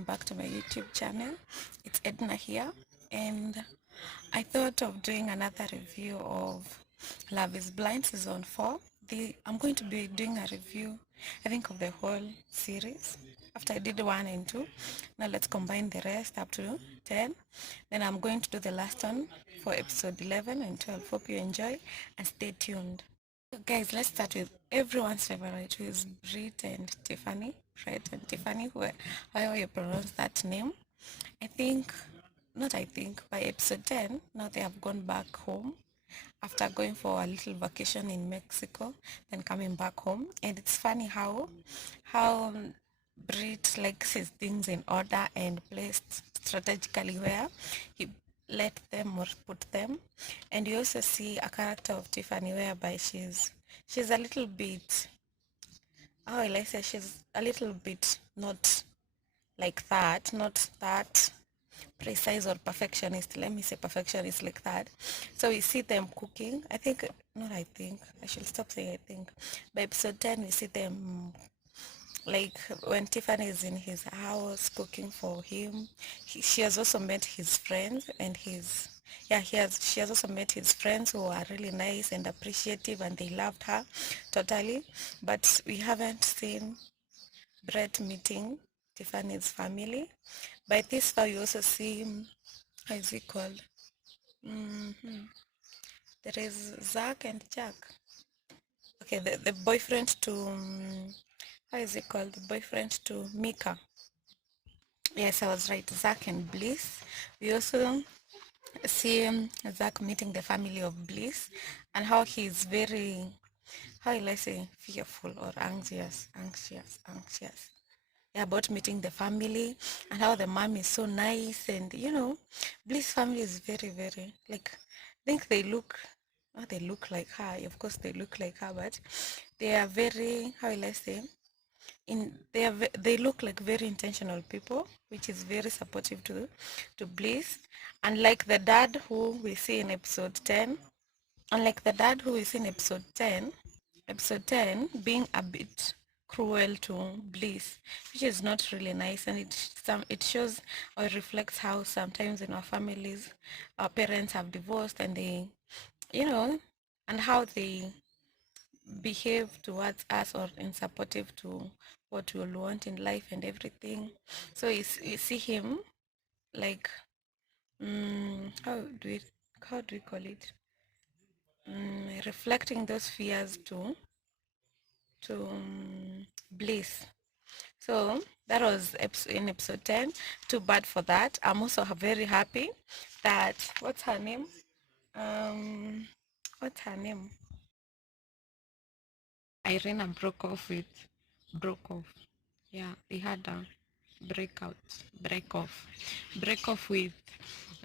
welcome back to my YouTube channel. It's Edna here, and I thought of doing another review of Love is Blind season 4. I'm going to be doing a review, I think, of the whole series. After I did 1 and 2, now let's combine the rest up to 10. Then I'm going to do the last one for episode 11 and 12. Hope you enjoy and stay tuned. Guys, let's start with everyone's favorite, who is Brit and Tiffany. Fred and Tiffany, however you pronounce that name. By episode 10, now they have gone back home after going for a little vacation in Mexico, then coming back home. And it's funny how Brit likes his things in order and placed strategically where he let them or put them. And you also see a character of Tiffany whereby she's a little bit, how will I say, she's a little bit not like that, not that precise or perfectionist. Let me say perfectionist like that. So we see them cooking. I should stop saying I think. By episode 10, we see them like when Tiffany is in his house cooking for him. She has also met his friends and she has also met his friends who are really nice and appreciative, and they loved her totally. But we haven't seen Brett meeting Tiffany's family. By this far, you also see, how is it called? hmm There is Zach and Jack. Okay, the boyfriend to, how is it called? The boyfriend to Mika. Yes, I was right. Zach and Bliss. We also see Zach meeting the family of Bliss, and how he's very, how will I say, fearful or anxious. Yeah, about meeting the family, and how the mom is so nice, and Bliss family is very, very, like, I think they look like her. Of course they look like her, but they are very, how will I say, they look like very intentional people, which is very supportive to Bliss. Unlike the dad who we see in episode 10, unlike the dad who is in episode 10 being a bit cruel to Bliss, which is not really nice, and it shows or reflects how sometimes in our families our parents have divorced, and they, you know, and how they behave towards us or in supportive to what we will want in life and everything. So you see him like, um, how do we how do we call it? Reflecting those fears to Bliss. So that was in episode 10. Too bad for that. I'm also very happy that, what's her name? Um, what's her name? Irina broke off. Yeah, they had a break off with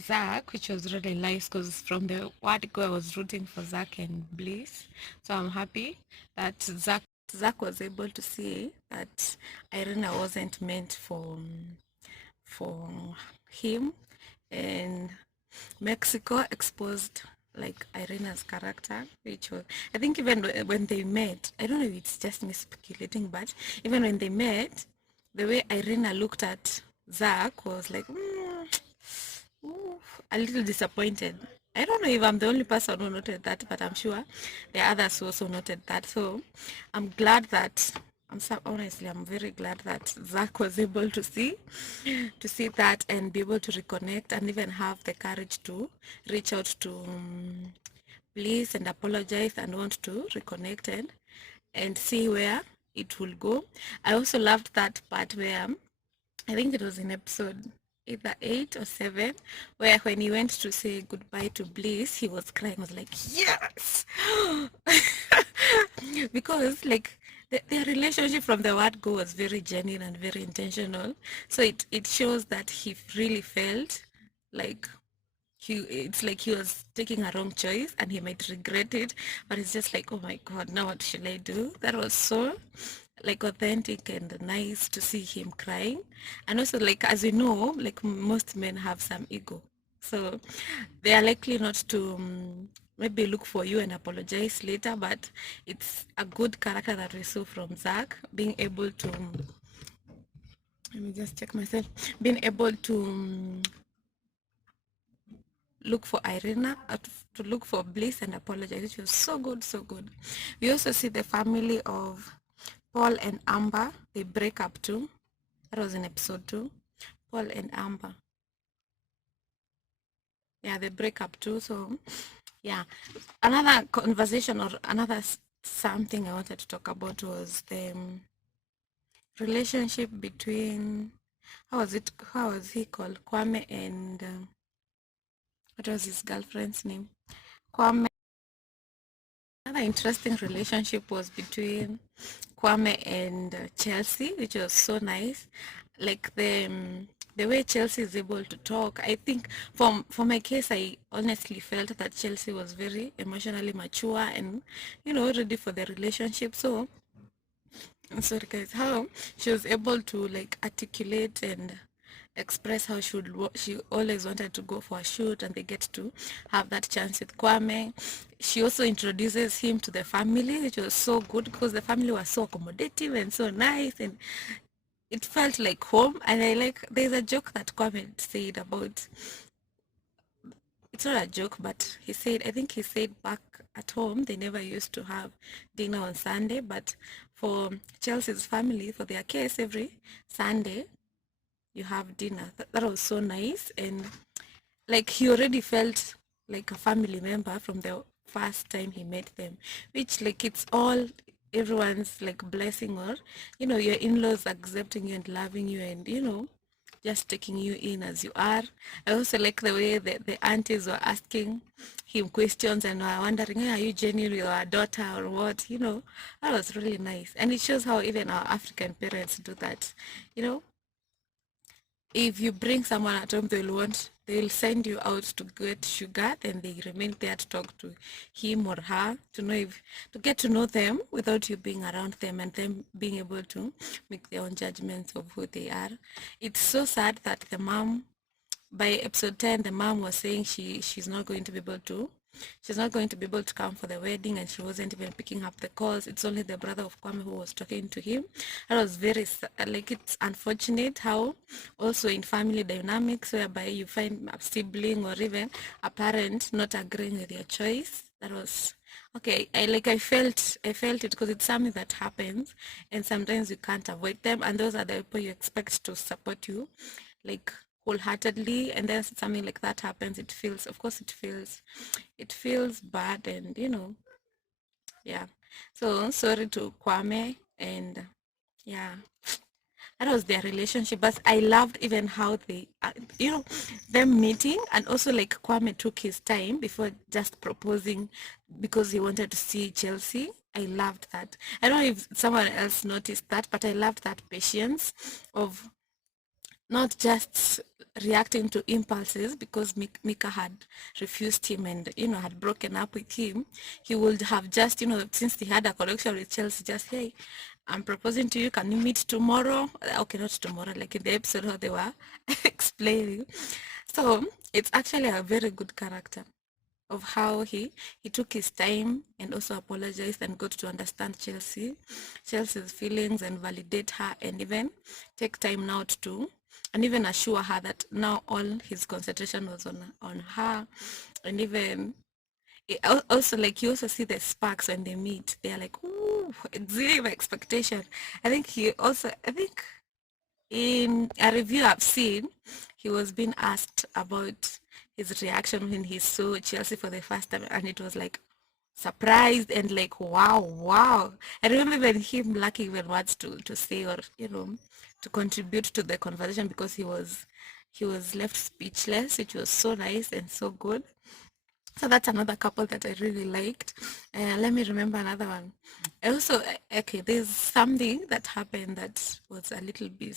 Zach, which was really nice because from the word go, I was rooting for Zach and Bliss. So I'm happy that Zach was able to see that Irina wasn't meant for him, and Mexico exposed like Irina's character, which was, I think, even when they met, I don't know if it's just me speculating, but even when they met, the way Irina looked at Zach was like, ooh, a little disappointed. I don't know if I'm the only person who noted that, but I'm sure the others who also noted that. So I'm glad that honestly, I'm very glad that Zach was able to see that and be able to reconnect and even have the courage to reach out to Bliss and apologize and want to reconnect and see where it will go. I also loved that part where, I think it was in episode either 8 or 7, where when he went to say goodbye to Bliss, he was crying. I was like, yes! Because like their relationship from the word go was very genuine and very intentional. So it shows that he really felt like it's like he was taking a wrong choice and he might regret it, but it's just like, oh my god, now what should I do? That was so like authentic and nice to see him crying. And also, like, as we know, like most men have some ego, so they are likely not to maybe look for you and apologize later. But it's a good character that we saw from Zach, being able to let me just check myself, being able to look for Irina, to look for Bliss and apologize, which was so good, so good. We also see the family of Paul and Amber. They break up too. That was in episode 2. Paul and Amber. Yeah, they break up too. So, yeah. Another conversation or another something I wanted to talk about was the relationship between, how was he called? Kwame and, what was his girlfriend's name? Kwame. Another interesting relationship was between Kwame and Chelsea, which was so nice. Like the way Chelsea is able to talk. I think for my case, I honestly felt that Chelsea was very emotionally mature and ready for the relationship. So I'm sorry guys, how she was able to like articulate and express how she always wanted to go for a shoot, and they get to have that chance with Kwame. She also introduces him to the family, which was so good because the family was so accommodative and so nice, and it felt like home. And I like, there's a joke that Kwame said about, it's not a joke, but I think he said back at home, they never used to have dinner on Sunday, but for Chelsea's family, for their case, every Sunday, you have dinner. That was so nice. And like, he already felt like a family member from the first time he met them, which like it's all everyone's like blessing, or your in-laws accepting you and loving you, and just taking you in as you are. I also like the way the aunties were asking him questions and were wondering, hey, are you genuinely your daughter or what? That was really nice. And it shows how even our African parents do that. If you bring someone at home, they'll send you out to get sugar, then they remain there to talk to him or her, to get to know them without you being around them, and them being able to make their own judgments of who they are. It's so sad that the mom, by episode 10, the mom was saying she's not going to be able to come for the wedding, and she wasn't even picking up the calls. It's only the brother of Kwame who was talking to him. That was very, like, it's unfortunate how also in family dynamics, whereby you find a sibling or even a parent not agreeing with your choice. That was okay. I felt it because it's something that happens, and sometimes you can't avoid them, and those are the people you expect to support you, like, wholeheartedly. And then something like that happens, it feels bad. And yeah, so sorry to Kwame. And yeah, that was their relationship. But I loved even how they them meeting, and also like Kwame took his time before just proposing because he wanted to see Chelsea. I loved that. I don't know if someone else noticed that, but I loved that patience of not just reacting to impulses because Mika had refused him and had broken up with him. He would have just since he had a connection with Chelsea, just, hey, I'm proposing to you, can you meet tomorrow? Okay, not tomorrow, like in the episode how they were explaining. So it's actually a very good character of how he took his time and also apologized and got to understand Chelsea's feelings and validate her, and even take time now to and even assure her that now all his concentration was on her. And even also, like, you also see the sparks when they meet. They're like, ooh, exceeding my expectation. I think in a review I've seen, he was being asked about his reaction when he saw Chelsea for the first time, and it was like surprised and like, wow, wow. I remember even him lacking even words to say, or to contribute to the conversation, because he was left speechless, which was so nice and so good. So that's another couple that I really liked. Let me remember another one. I also, okay, there's something that happened that was a little bit,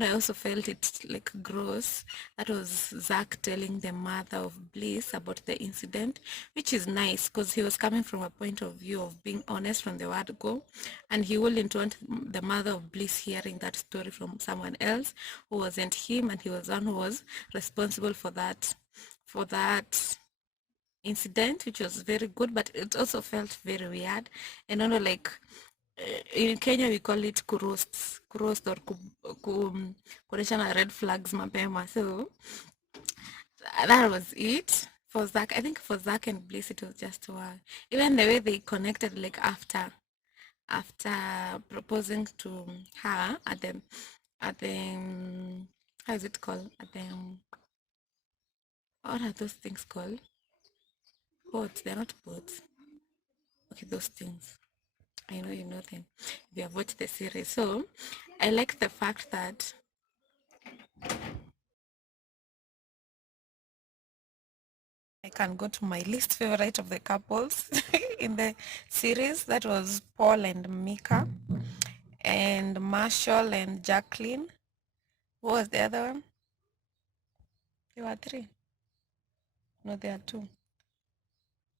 I also felt it like gross. That was Zach telling the mother of Bliss about the incident, which is nice because he was coming from a point of view of being honest from the word go. And he wouldn't want the mother of Bliss hearing that story from someone else who wasn't him, and he was one who was responsible for that incident, which was very good, but it also felt very weird. And like, in Kenya we call it kuroast or kuonyesha na red flags mapema. So that was it for Zach. I think for Zach and Bliss it was just wow. Even the way they connected, like after proposing to her at the how is it called, at the what are those things called? Boats. They're not boats. Okay, those things. I know you know them. We have watched the series. So I like the fact that I can go to my least favorite of the couples in the series. That was Paul and Mika, and Marshall and Jacqueline. What was the other one? There were three. No, there are two.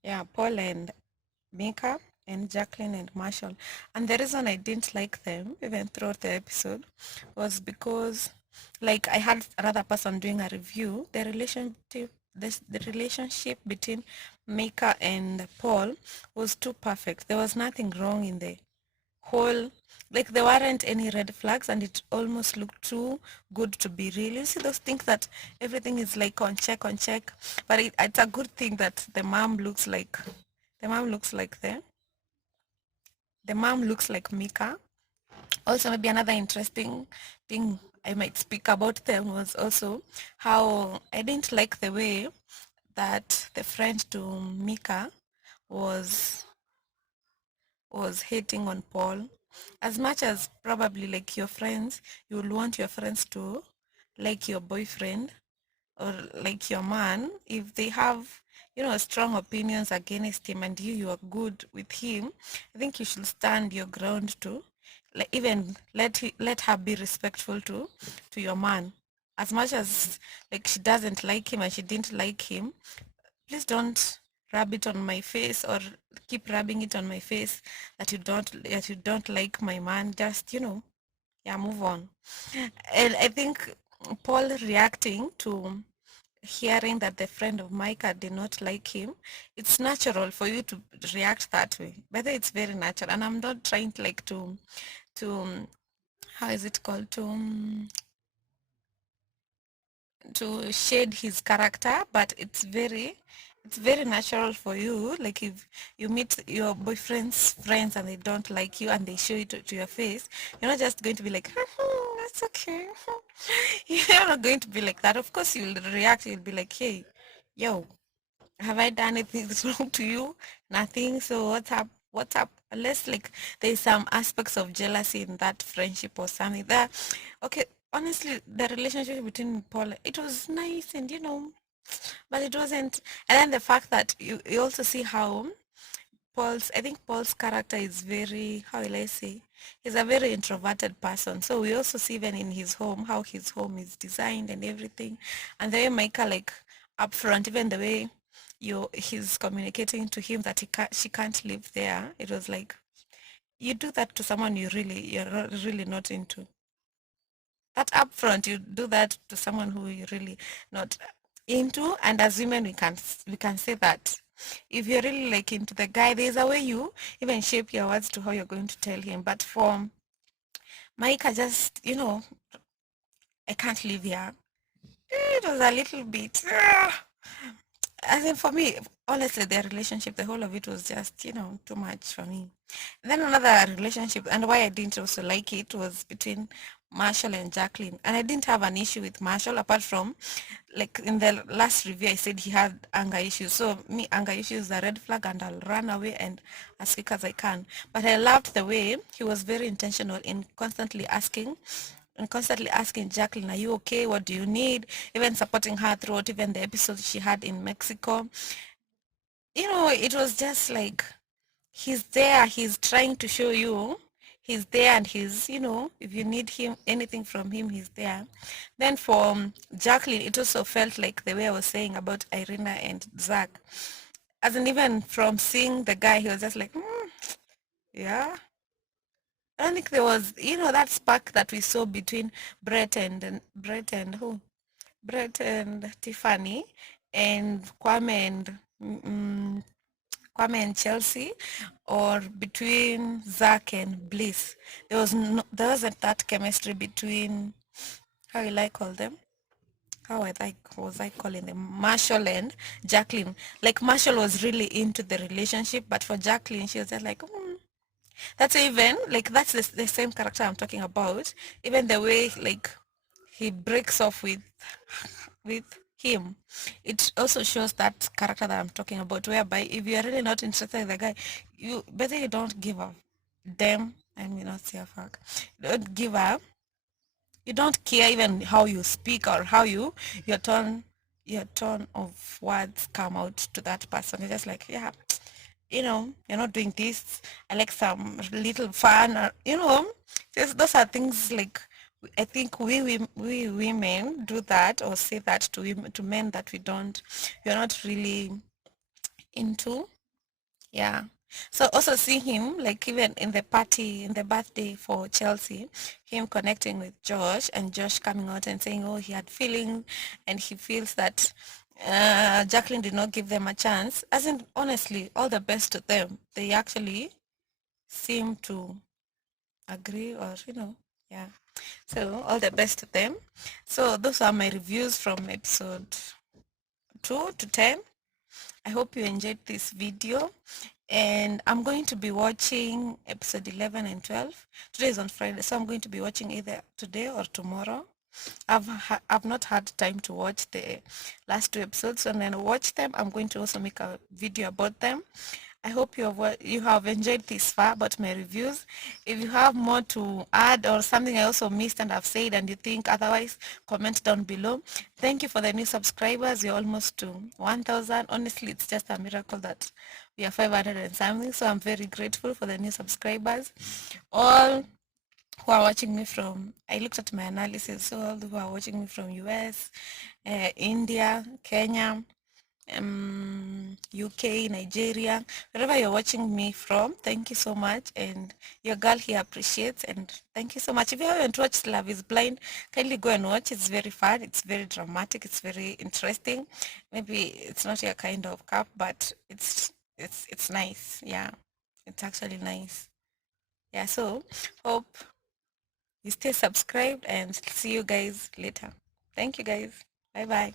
Yeah, Paul and Mika and Jacqueline and Marshall. And the reason I didn't like them even throughout the episode was because, like, I had another person doing a review. The relationship between Mika and Paul was too perfect. There was nothing wrong in the whole, like there weren't any red flags, and it almost looked too good to be real. You see those things that everything is like on check, but it's a good thing that the mom looks like the mom looks like Mika. Also, maybe another interesting thing I might speak about them was also how I didn't like the way that the friend to Mika was was hating on Paul. As much as probably like your friends, you will want your friends to like your boyfriend or like your man if they have, strong opinions against him, and you are good with him. I think you should stand your ground to, like, even let her be respectful to your man. As much as like she doesn't like him and she didn't like him, please don't rub it on my face or keep rubbing it on my face that you don't like my man. Just, yeah, move on. And I think Paul reacting to hearing that the friend of Micah did not like him, it's natural for you to react that way. Whether it's very natural, and I'm not trying to like to how is it called, to shade his character, but it's very natural for you. Like if you meet your boyfriend's friends and they don't like you and they show it to your face, you're not just going to be like, that's okay. You're not going to be like that. Of course you'll react, you'll be like, hey, yo, have I done anything wrong to you? Nothing. So what's up? What's up? Unless like there's some aspects of jealousy in that friendship or something. That okay. Honestly, the relationship between Paul, it was nice, and but it wasn't. And then the fact that you also see how I think Paul's character is very, how will I say, he's a very introverted person. So we also see even in his home, how his home is designed and everything. And the way Micah, like, upfront, even the way he's communicating to him that she can't live there. It was like, you do that to someone you're really not into. That upfront, you do that to someone who you're really not into. And as women, we can say that if you're really like into the guy, there's a way you even shape your words to how you're going to tell him. But for Micah, just, I can't live here. It was a little bit. As in, for me, honestly, their relationship, the whole of it was just, too much for me. And then another relationship, and why I didn't also like it, was between Marshall and Jacqueline. And I didn't have an issue with Marshall, apart from, like, in the last review, I said he had anger issues. So me, anger issues are a red flag, and I'll run away and as quick as I can. But I loved the way he was very intentional in constantly asking Jacqueline, are you okay? What do you need? Even supporting her throughout even the episodes she had in Mexico. It was just like he's there, he's trying to show you he's there, and if you need him, anything from him, he's there. Then for Jacqueline, it also felt like the way I was saying about Irina and Zach. As in, even from seeing the guy, he was just like, yeah. I don't think there was, that spark that we saw between Brett and who? Brett and Tiffany and Kwame Pame and Chelsea, or between Zach and Bliss. There wasn't that chemistry between, how will I call them? How was I calling them? Marshall and Jacqueline. Like Marshall was really into the relationship, but for Jacqueline, she was just like, that's even like that's the same character I'm talking about. Even the way like he breaks off with him, it also shows that character that I'm talking about, whereby if you're really not interested in the guy, you better you don't give up them. I mean, not say a fuck. Don't give up. You don't care even how you speak or how your tone your tone of words come out to that person. You're just like, yeah, you're not doing this. I like some little fun, or just those are things like I think we women do that or say that to men that we're not really into. Yeah. So also see him like even in the party, in the birthday for Chelsea, him connecting with Josh and Josh coming out and saying, oh, he had feelings and he feels that Jacqueline did not give them a chance. As in, honestly, all the best to them. They actually seem to agree or, yeah. So all the best to them. So those are my reviews from episode 2 to 10. I hope you enjoyed this video, and I'm going to be watching episode 11 and 12. Today is on Friday, so I'm going to be watching either today or tomorrow. I've not had time to watch the last 2 episodes, and then watch them. I'm going to also make a video about them. I hope you have enjoyed this far about my reviews. If you have more to add or something I also missed and I've said and you think otherwise, comment down below. Thank you for the new subscribers. We're almost to 1,000. Honestly, it's just a miracle that we are 500 and something. So I'm very grateful for the new subscribers. All who are watching me from, I looked at my analysis, so all who are watching me from US, India, Kenya, UK, Nigeria, wherever you're watching me from, thank you so much. And your girl here appreciates, and thank you so much. If you haven't watched Love is Blind, kindly go and watch. It's very fun. It's very dramatic. It's very interesting. Maybe it's not your kind of cup, but it's nice. Yeah, it's actually nice. Yeah, so hope you stay subscribed and see you guys later. Thank you guys. Bye bye.